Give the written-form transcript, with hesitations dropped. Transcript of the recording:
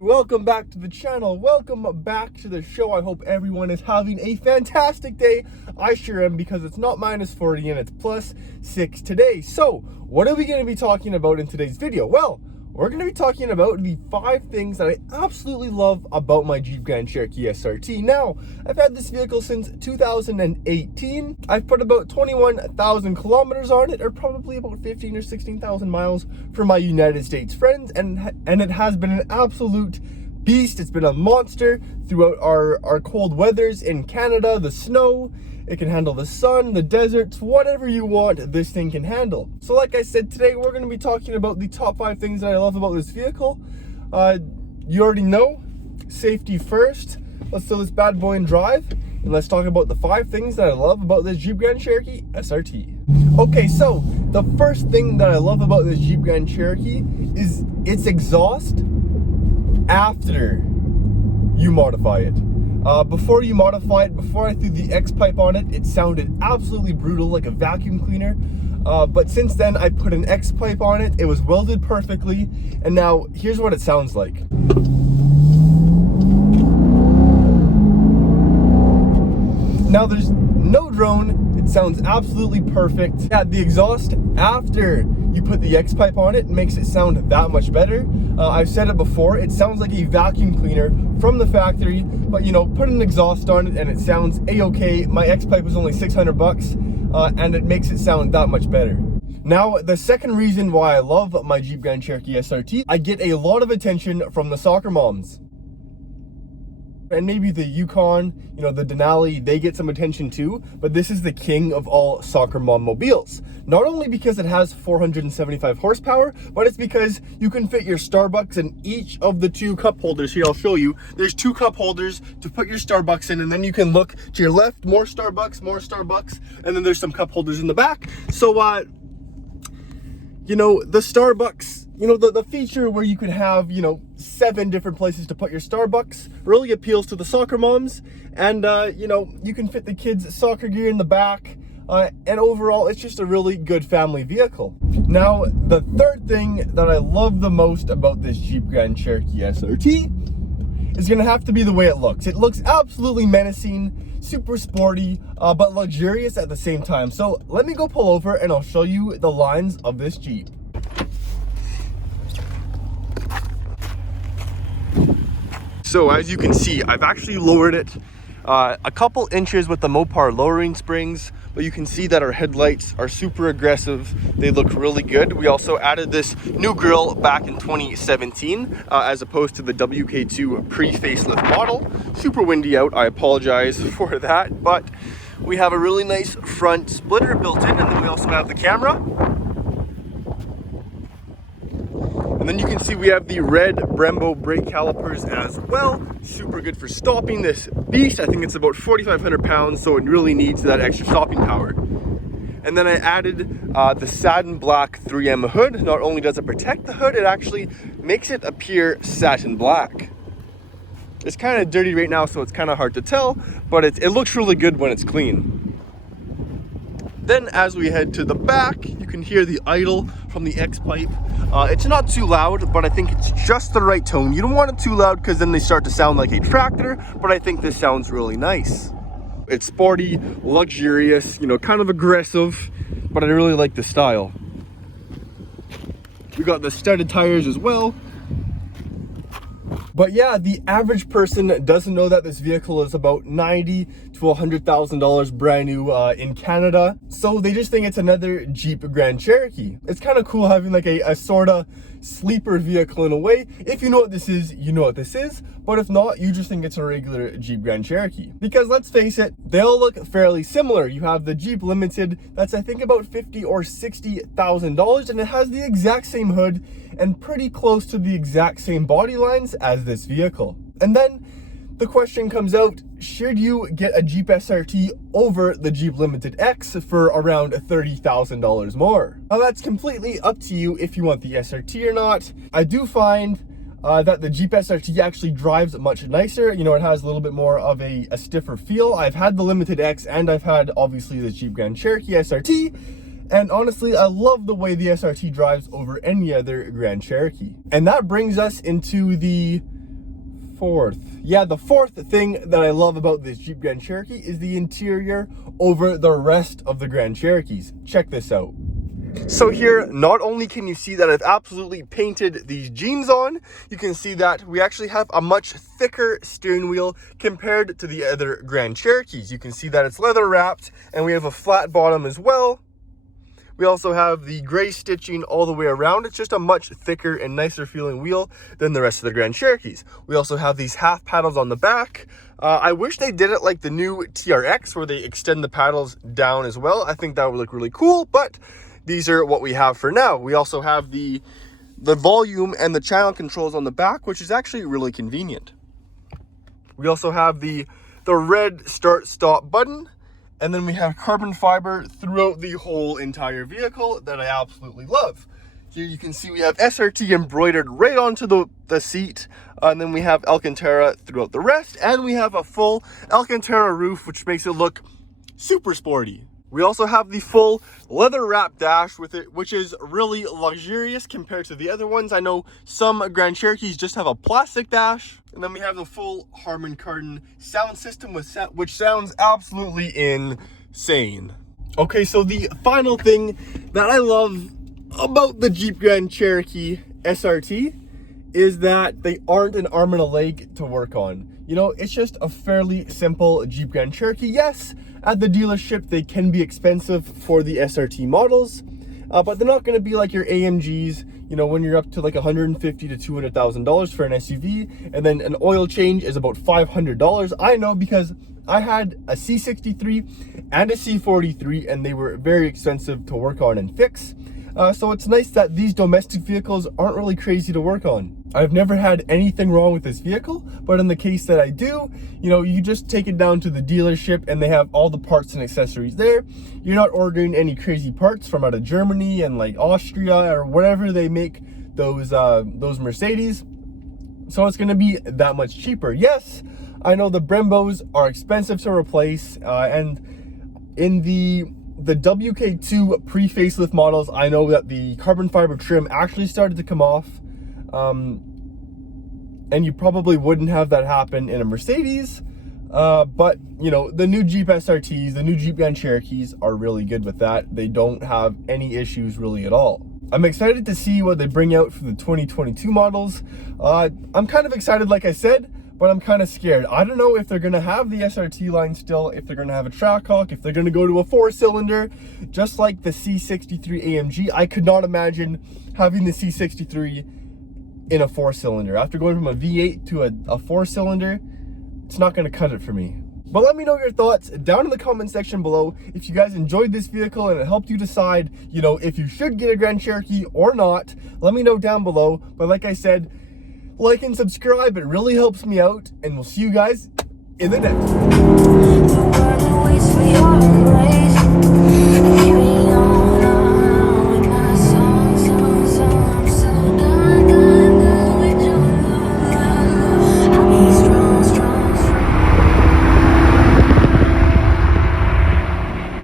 Welcome back to the channel. Welcome back to the show. I hope everyone is having a fantastic day. I sure am, because it's not -40 and it's +6 today. So what are we going to be talking about in today's video? Well, we're going to be talking about the 5 things that I absolutely love about my Jeep Grand Cherokee SRT. Now, I've had this vehicle since 2018. I've put about 21,000 kilometers on it, or probably about 15 or 16,000 miles for my United States friends, and it has been an absolute beast. It's been a monster throughout our cold weathers in Canada, the snow. It can handle the sun, the deserts, whatever you want, this thing can handle. So like I said, today we're going to be talking about the top 5 things that I love about this vehicle. You already know, safety first. Let's throw this bad boy in drive, and let's talk about the 5 things that I love about this Jeep Grand Cherokee SRT. Okay, so the first thing that I love about this Jeep Grand Cherokee is its exhaust after you modify it. Before you modify it, before I threw the X pipe on it, it sounded absolutely brutal, like a vacuum cleaner. But since then, I put an X pipe on it. It was welded perfectly, and now here's what it sounds like. Now there's no drone. It sounds absolutely perfect. Yeah, the exhaust after you put the X pipe on it makes it sound that much better. I've said it before, it sounds like a vacuum cleaner from the factory, but you know, put an exhaust on it and it sounds a-okay. My X pipe was only 600 bucks, and it makes it sound that much better. Now, the second reason why I love my Jeep Grand Cherokee SRT, I get a lot of attention from the soccer moms. And maybe the Yukon, you know, the Denali, they get some attention too, but this is the king of all soccer mom mobiles. Not only because it has 475 horsepower, but it's because you can fit your Starbucks in each of the 2 cup holders. Here, I'll show you. There's 2 cup holders to put your Starbucks in, and then you can look to your left, more Starbucks, and then there's some cup holders in the back. So, you know, the Starbucks, you know, the feature where you could have, you know, 7 different places to put your Starbucks really appeals to the soccer moms. And, you know, you can fit the kids' soccer gear in the back. And overall, it's just a really good family vehicle. Now, the third thing that I love the most about this Jeep Grand Cherokee SRT is going to have to be the way it looks. It looks absolutely menacing, super sporty, but luxurious at the same time. So let me go pull over and I'll show you the lines of this Jeep. So as you can see, I've actually lowered it a couple inches with the Mopar lowering springs, but you can see that our headlights are super aggressive. They look really good. We also added this new grille back in 2017 as opposed to the WK2 pre-facelift model. Super windy out, I apologize for that, but we have a really nice front splitter built in, and then we also have the camera. And then you can see we have the red Brembo brake calipers as well. Super good for stopping this beast. I think it's about 4,500 pounds, so it really needs that extra stopping power. And then I added the satin black 3M hood. Not only does it protect the hood, it actually makes it appear satin black. It's kind of dirty right now, so it's kind of hard to tell, but it looks really good when it's clean. Then as we head to the back, you can hear the idle from the X pipe. It's not too loud, but I think it's just the right tone. You don't want it too loud because then they start to sound like a tractor, but I think this sounds really nice. It's sporty, luxurious, you know, kind of aggressive, but I really like the style. We got the studded tires as well. But yeah, the average person doesn't know that this vehicle is about $90,000 to $100,000 brand new in Canada. So they just think it's another Jeep Grand Cherokee. It's kind of cool having like a sort of sleeper vehicle in a way. If you know what this is, you know what this is. But if not, you just think it's a regular Jeep Grand Cherokee. Because let's face it, they all look fairly similar. You have the Jeep Limited, that's I think about $50,000 or $60,000, and it has the exact same hood and pretty close to the exact same body lines as this vehicle. And then the question comes out, should you get a Jeep SRT over the Jeep Limited X for around $30,000 more? Now that's completely up to you if you want the SRT or not. I do find that the Jeep SRT actually drives much nicer. You know, it has a little bit more of a stiffer feel. I've had the Limited X and I've had obviously the Jeep Grand Cherokee SRT. And honestly, I love the way the SRT drives over any other Grand Cherokee. And that brings us into the fourth. Yeah, the fourth thing that I love about this Jeep Grand Cherokee is the interior over the rest of the Grand Cherokees. Check this out. So here, not only can you see that I've absolutely painted these jeans on, you can see that we actually have a much thicker steering wheel compared to the other Grand Cherokees. You can see that it's leather wrapped and we have a flat bottom as well. We also have the gray stitching all the way around. It's just a much thicker and nicer feeling wheel than the rest of the Grand Cherokees. We also have these half paddles on the back. I wish they did it like the new TRX where they extend the paddles down as well. I think that would look really cool, but these are what we have for now. We also have the volume and the channel controls on the back, which is actually really convenient. We also have the red start stop button. And then we have carbon fiber throughout the whole entire vehicle that I absolutely love. Here you can see we have SRT embroidered right onto the seat. And then we have Alcantara throughout the rest. And we have a full Alcantara roof, which makes it look super sporty. We also have the full leather wrap dash with it, which is really luxurious compared to the other ones. I know some Grand Cherokees just have a plastic dash. And then we have the full Harman Kardon sound system, which sounds absolutely insane. Okay, so the final thing that I love about the Jeep Grand Cherokee SRT is that they aren't an arm and a leg to work on. You know, it's just a fairly simple Jeep Grand Cherokee. Yes, at the dealership, they can be expensive for the SRT models, but they're not going to be like your AMGs, you know, when you're up to like $150,000 to $200,000 for an SUV, and then an oil change is about $500. I know because I had a C63 and a C43, and they were very expensive to work on and fix. So it's nice that these domestic vehicles aren't really crazy to work on. I've never had anything wrong with this vehicle, but in the case that I do, you know, you just take it down to the dealership and they have all the parts and accessories there. You're not ordering any crazy parts from out of Germany and like Austria or wherever they make those Mercedes. So it's going to be that much cheaper. Yes, I know the Brembos are expensive to replace, and in the WK2 pre-facelift models, I know that the carbon fiber trim actually started to come off, and you probably wouldn't have that happen in a Mercedes, but you know, the new Jeep SRTs, the new Jeep Grand Cherokees are really good with that. They don't have any issues really at all. I'm excited to see what they bring out for the 2022 models. I'm kind of excited, like I said, but I'm kind of scared. I don't know if they're going to have the SRT line still, if they're going to have a Trackhawk, if they're going to go to a 4-cylinder, just like the C63 AMG. I could not imagine having the C63 in a 4-cylinder. After going from a V8 to a 4-cylinder, it's not going to cut it for me. But let me know your thoughts down in the comment section below. If you guys enjoyed this vehicle and it helped you decide, you know, if you should get a Grand Cherokee or not, let me know down below. But like I said, like and subscribe, it really helps me out, and we'll see you guys in the next one.